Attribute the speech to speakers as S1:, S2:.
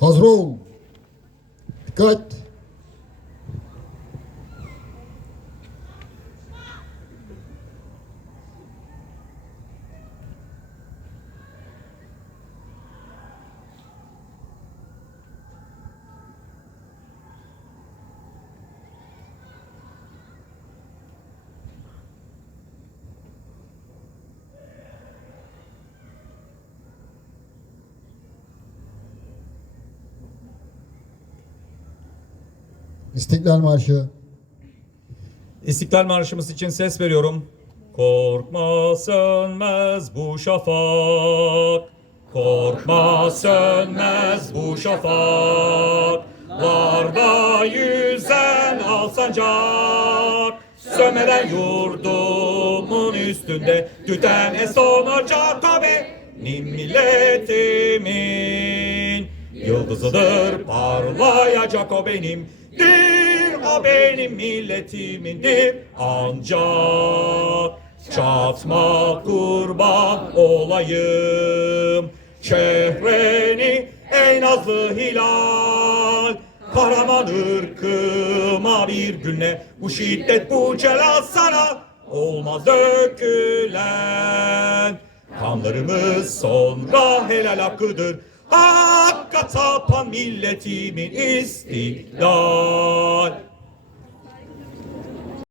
S1: Hazır ol. Dikkat. İstiklal Marşı.
S2: İstiklal Marşımız için ses veriyorum. Korkma sönmez bu şafak. Korkma sönmez bu şafak. Varda yüzen al sancak. Sönmeden yurdumun üstünde tüten en son ocak o benim milletimin Yıldızıdır. Parlayacak o benimdir O benim milletimindir. Ancak çatma kurban olayım. Çehreni en azlı hilal. Kahraman ırkıma bir günle Bu şiddet bu celal sana Olmaz dökülen. Kanlarımız sonra helal hakkıdır Hakka tapan milletimin istiklal